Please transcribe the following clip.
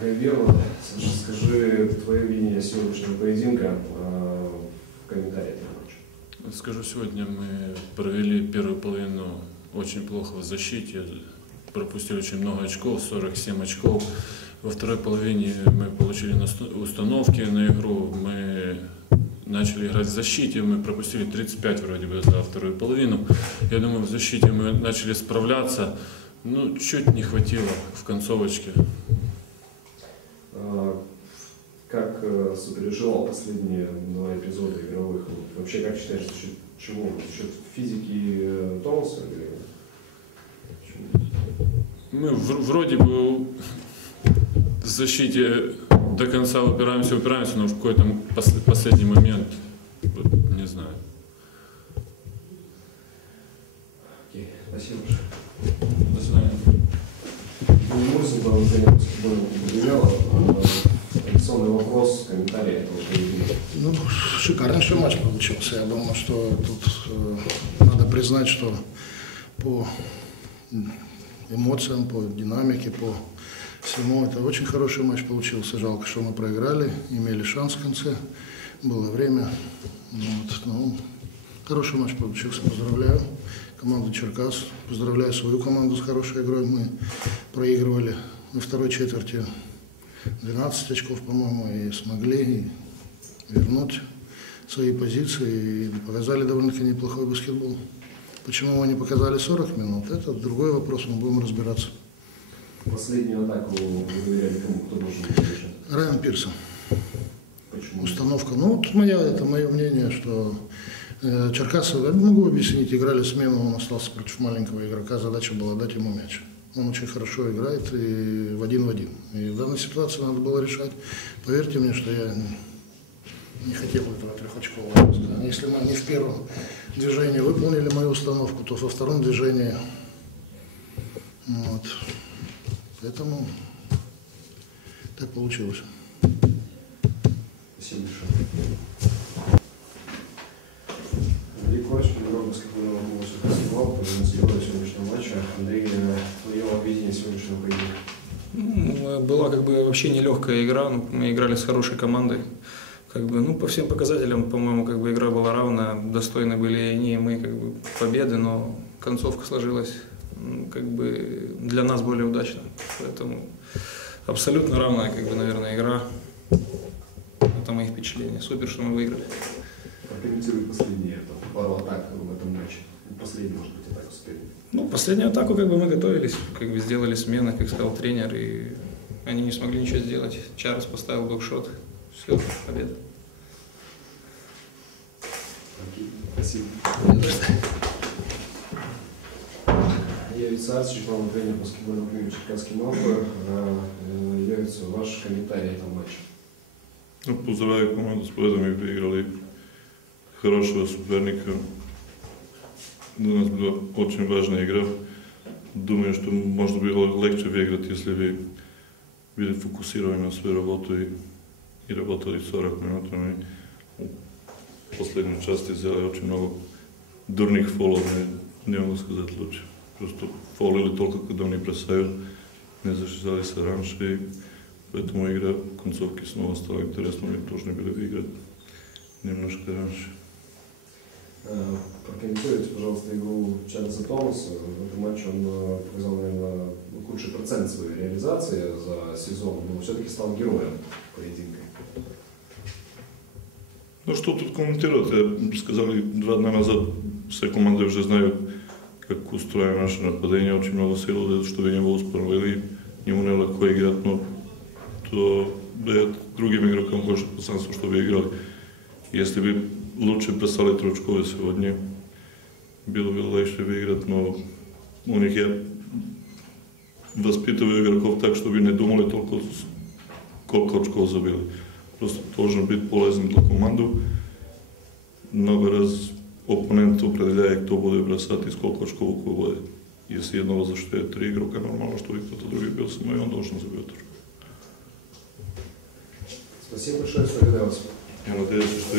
Саша, скажи твое видение сегодняшнего поединка э, в комментариях. Скажу, сегодня мы провели первую половину очень плохо в защите, пропустили очень много очков, 47 очков. Во второй половине мы получили установки на игру, мы начали играть в защите, мы пропустили 35 вроде бы за вторую половину. Я думаю, в защите мы начали справляться, ну, чуть не хватило в концовочке. А, как э, сопереживал последние два эпизода игровых? Вообще, как считаешь, за счет чего? За счет физики э, Томаса или мы вроде бы в защите до конца упираемся, упираемся, но в какой-то последний момент, вот, не знаю. Окей, спасибо большое. До свидания. Мысль была наконец более Традиционный вопрос, комментарий этого. Ну, шикарнейший матч получился. Я думаю, что тут э, надо признать, что по эмоциям, по динамике, по всему. Это очень хороший матч получился. Жалко, что мы проиграли, имели шанс в конце. Было время. Вот, ну, хороший матч получился. Поздравляю команду Черкас. Поздравляю свою команду с хорошей игрой. Мы проигрывали на второй четверти 12 очков, по-моему, и смогли вернуть свои позиции и показали довольно-таки неплохой баскетбол. Почему мы не показали 40 минут, это другой вопрос, мы будем разбираться. Последнюю атаку вы доверяли кому, кто должен был решать? Райан Пирсон. Почему? Установка. Ну, вот моя, это мое мнение, что э, Черкасов, я могу объяснить, играли смену, он остался против маленького игрока, задача была дать ему мяч. Он очень хорошо играет и в один в один. И в данной ситуации надо было решать. Поверьте мне, что я не хотел этого трехочкового роста. Если мы не в первом движении выполнили мою установку, то во втором движении вот. Поэтому так получилось. Спасибо большое. Андрей Ковач, Петров, баскетбольного клуба «Суперскибал», продемонстрировали сегодняшнего матча. Андрей, видение сегодняшнего поединка? Ну, была как бы вообще нелегкая игра. Мы играли с хорошей командой. Как бы, ну, по всем показателям, по-моему, как бы игра была равна, достойны были они и мы как бы победы, но концовка сложилась как бы для нас более удачно. Поэтому абсолютно равная, как бы, наверное, игра. Это мои впечатления. Супер, что мы выиграли. Прокомментируй последние пару атак в этом матче. Последний, может быть, атаку спереди. Ну, последнюю атаку как бы мы готовились, как бы сделали смены, как сказал тренер, и они не смогли ничего сделать. Чарльз поставил бокшот. Все, победа. Спасибо. Я Вицарский, главный тренер баскетбольного клуба Черкасский Малфа. Явится ваш комментарий этого матча. Ну, поздравляю команду с победом и выиграли хорошего соперника. Для нас была очень важная игра. Думаю, что можно было легче выиграть, если бы были фокусированы на свою работу и и работали 40 минут. Мы в последней части сделали очень много дурных фолов, не, не могу сказать лучше. Просто фолили только, когда они бросают, не защищали се раньше, и поэтому игра концовки снова стала интересна, мы должны были выиграть немножко раньше. Прокомментируйте, пожалуйста, игру Чарльза Томаса. В этом матче он показал, наверное, худший процент своей реализации за сезон, но все-таки стал героем поединка. Ну что тут комментировать? Я сказали два дня назад, все команды уже знают, как устроено наше нападение, очень много сил, что вы не успели, ему нелегко играть, но то дает другим игрокам больше пространства, чтобы играли. Если бы лучше писали Тручкове сегодня, было бы легче выиграть, но у них я воспитываю игроков так, чтобы не думали только сколько очков забили. Просто должен быть полезен для команду. Много раз опонент определяет, кто будет бросать и сколько очков кой будет. Если едного защищает три игрока, нормально, чтобы кто-то другой бился, но и он должен забить очко. Спасибо большое, что вас. Я надеюсь, что